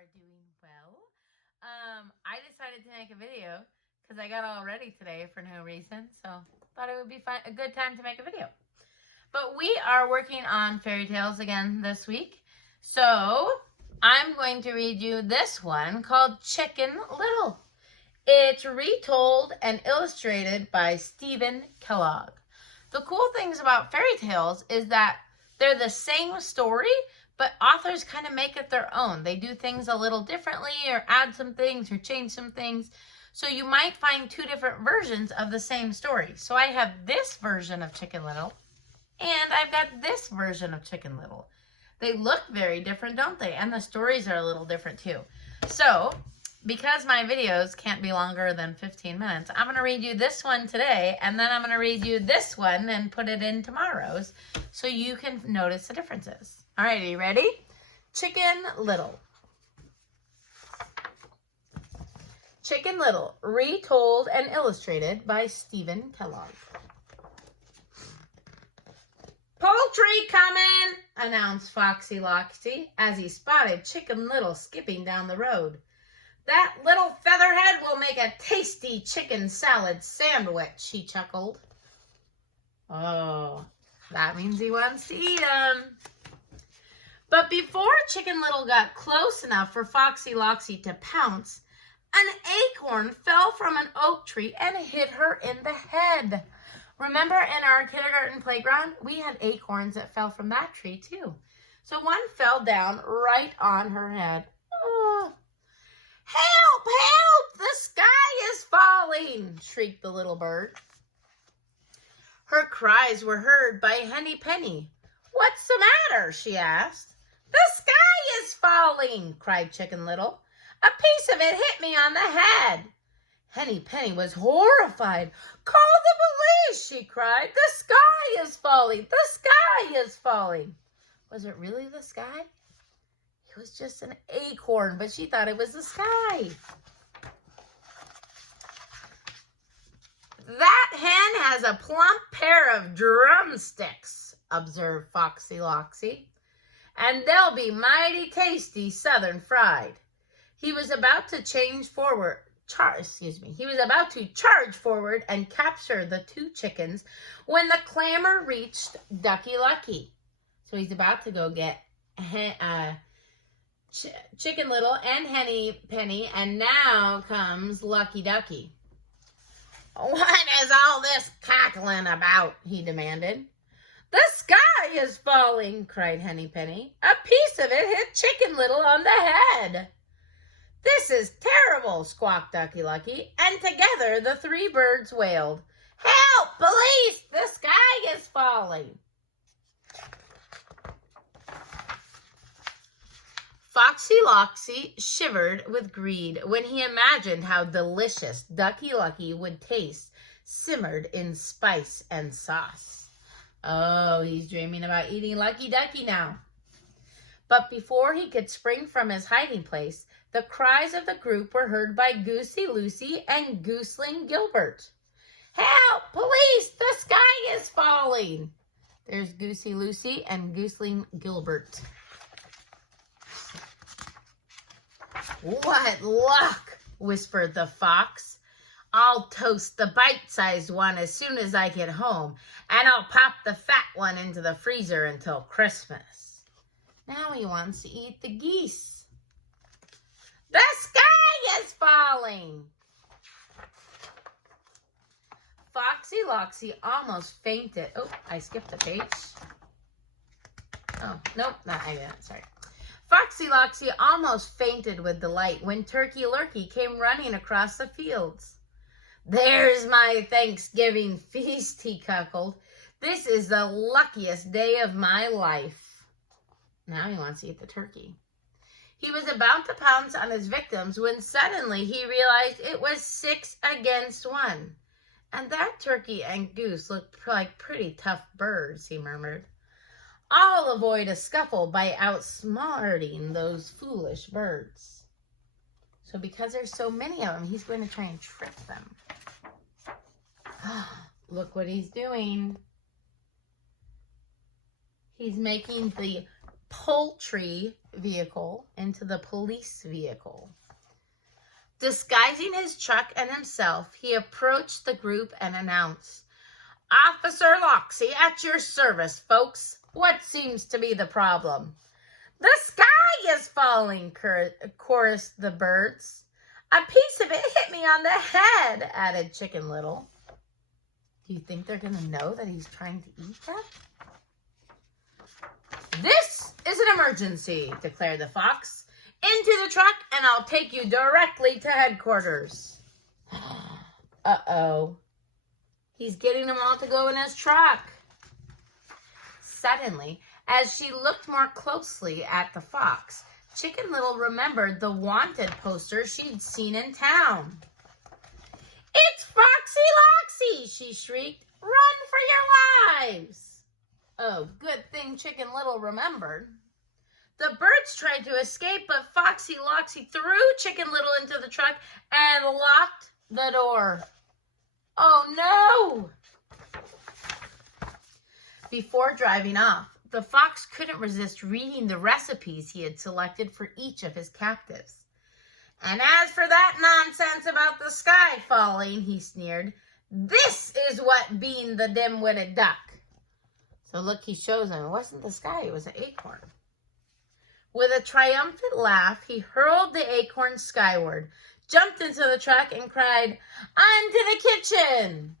are doing well. I decided to make a video because I got all ready today for no reason, so thought it would be a good time to make a video. But we are working on fairy tales again this week, so I'm going to read you this one called Chicken Little. It's retold and illustrated by Stephen Kellogg. The cool things about fairy tales is that they're the same story, but authors kind of make it their own. They do things a little differently or add some things or change some things. So you might find two different versions of the same story. So I have this version of Chicken Little and I've got this version of Chicken Little. They look very different, don't they? And the stories are a little different too. So because my videos can't be longer than 15 minutes, I'm going to read you this one today, and then I'm going to read you this one and put it in tomorrow's so you can notice the differences. All right, are you ready? Chicken Little. Chicken Little, retold and illustrated by Stephen Kellogg. "Poultry coming," announced Foxy Loxy as he spotted Chicken Little skipping down the road. "That little featherhead will make a tasty chicken salad sandwich," he chuckled. Oh, that means he wants to eat them. But before Chicken Little got close enough for Foxy Loxy to pounce, an acorn fell from an oak tree and hit her in the head. Remember in our kindergarten playground, we had acorns that fell from that tree too. So one fell down right on her head. Oh. "Help! Help! The sky is falling!" shrieked the little bird. Her cries were heard by Henny Penny. "What's the matter?" she asked. "The sky is falling!" cried Chicken Little. "A piece of it hit me on the head." Henny Penny was horrified. "Call the police!" she cried. "The sky is falling! The sky is falling!" Was it really the sky? It was just an acorn, but she thought it was the sky. "That hen has a plump pair of drumsticks," observed Foxy Loxy, "and they'll be mighty tasty southern fried." He was about to charge forward and capture the two chickens when the clamor reached Ducky Lucky. So he's about to go get Chicken Little and Henny Penny, and now comes Lucky Ducky. "What is all this cackling about?" he demanded. "The sky is falling," cried Henny Penny. "A piece of it hit Chicken Little on the head." "This is terrible," squawked Ducky Lucky, and together the three birds wailed, "Help! Police! The sky is falling!" Foxy Loxy shivered with greed when he imagined how delicious Ducky Lucky would taste simmered in spice and sauce. Oh, he's dreaming about eating Lucky Ducky now. But before he could spring from his hiding place, the cries of the group were heard by Goosey Lucy and Gooseling Gilbert. "Help! Police! The sky is falling!" There's Goosey Lucy and Gooseling Gilbert. "What luck!" whispered the fox. "I'll toast the bite-sized one as soon as I get home, and I'll pop the fat one into the freezer until Christmas." Now he wants to eat the geese. "The sky is falling!" Foxy Loxy almost fainted. Oh, I skipped a page. Oh, nope, not I didn't, sorry. Foxy Loxy almost fainted with delight when Turkey Lurkey came running across the fields. "There's my Thanksgiving feast," he chuckled. "This is the luckiest day of my life." Now he wants to eat the turkey. He was about to pounce on his victims when suddenly he realized it was 6 against 1. "And that turkey and goose look like pretty tough birds," he murmured. "I'll avoid a scuffle by outsmarting those foolish birds." So because there's so many of them, he's going to try and trip them. Look what he's doing. He's making the poultry vehicle into the police vehicle. Disguising his truck and himself, he approached the group and announced, "Officer Loxy, at your service, folks. What seems to be the problem?" "The sky is falling," chorused the birds. "A piece of it hit me on the head," added Chicken Little. Do you think they're going to know that he's trying to eat them? "This is an emergency," declared the fox. "Into the truck and I'll take you directly to headquarters." Uh-oh. He's getting them all to go in his truck. Suddenly, as she looked more closely at the fox, Chicken Little remembered the wanted poster she'd seen in town. "It's Foxy Loxy!" she shrieked. "Run for your lives!" Oh, good thing Chicken Little remembered. The birds tried to escape, but Foxy Loxy threw Chicken Little into the truck and locked the door. Oh, no! Before driving off, the fox couldn't resist reading the recipes he had selected for each of his captives. "And as for that nonsense about the sky falling," he sneered, "this is what being the dim-witted duck." So look, he shows him. It wasn't the sky, it was an acorn. With a triumphant laugh, he hurled the acorn skyward, jumped into the truck, and cried, "On to the kitchen!"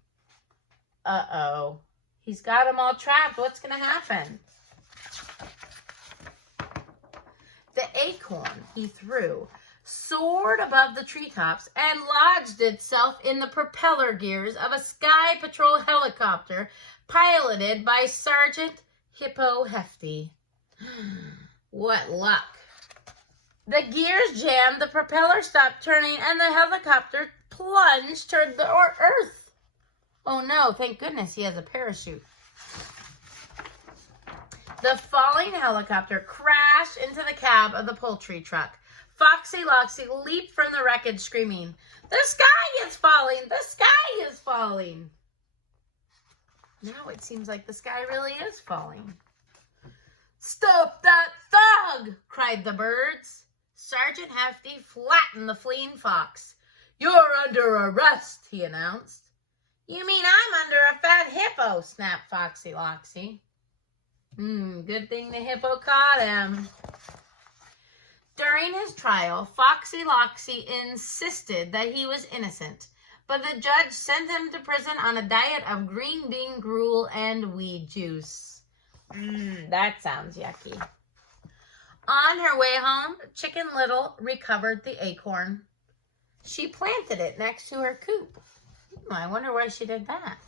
Uh-oh. He's got them all trapped. What's going to happen? The acorn he threw soared above the treetops and lodged itself in the propeller gears of a Sky Patrol helicopter piloted by Sergeant Hippo Hefty. What luck. The gears jammed, the propeller stopped turning, and the helicopter plunged toward the earth. Oh no, thank goodness he has a parachute. The falling helicopter crashed into the cab of the poultry truck. Foxy Loxy leaped from the wreckage screaming, "The sky is falling! The sky is falling!" Now it seems like the sky really is falling. "Stop that thug!" cried the birds. Sergeant Hefty flattened the fleeing fox. "You're under arrest," he announced. "You mean I'm under a fat hippo?" snapped Foxy Loxy. Good thing the hippo caught him. During his trial, Foxy Loxy insisted that he was innocent, but the judge sent him to prison on a diet of green bean gruel and weed juice. That sounds yucky. On her way home, Chicken Little recovered the acorn. She planted it next to her coop. I wonder why she did that.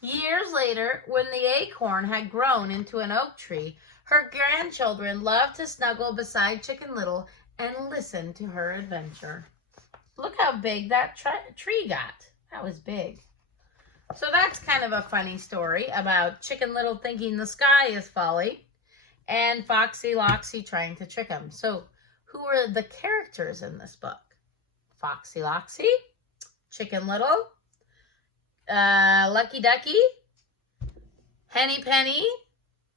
Years later, when the acorn had grown into an oak tree, her grandchildren loved to snuggle beside Chicken Little and listen to her adventure. Look how big that tree got. That was big. So that's kind of a funny story about Chicken Little thinking the sky is falling and Foxy Loxy trying to trick him. So who are the characters in this book? Foxy Loxy, Chicken Little, Lucky Ducky, Henny Penny,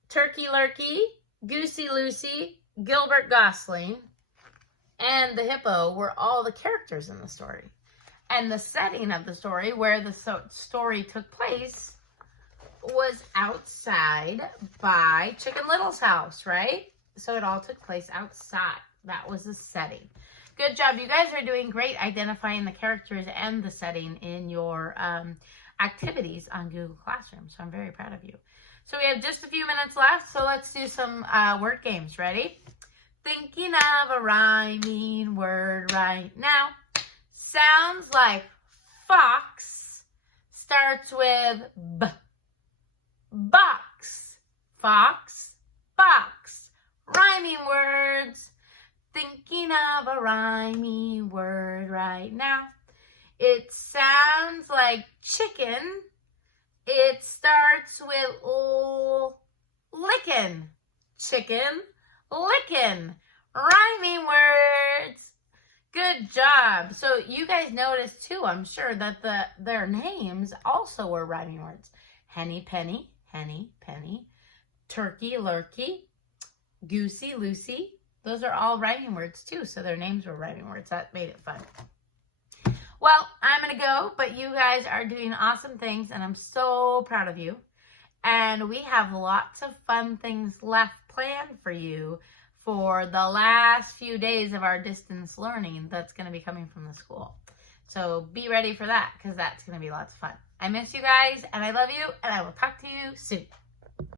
Turkey Lurkey, Goosey Lucy, Gilbert Gosling, and the hippo were all the characters in the story. And the setting of the story, where the story took place, was outside by Chicken Little's house, right? So it all took place outside. That was the setting. Good job. You guys are doing great identifying the characters and the setting in your activities on Google Classroom. So I'm very proud of you. So we have just a few minutes left. So let's do some word games. Ready? Thinking of a rhyming word right now. Sounds like fox. Starts with B. Box. Fox. Box. Rhyming words. Thinking of a rhyming word right now. It sounds like chicken. It starts with lickin'. Chicken, lickin'. Rhyming words. Good job. So you guys noticed too, I'm sure, that their names also were rhyming words. Henny Penny, Henny Penny. Turkey Lurkey, Goosey Lucy. Those are all rhyming words too, so their names were rhyming words. That made it fun. Well, I'm going to go, but you guys are doing awesome things, and I'm so proud of you. And we have lots of fun things left planned for you for the last few days of our distance learning that's going to be coming from the school. So be ready for that, because that's going to be lots of fun. I miss you guys, and I love you, and I will talk to you soon.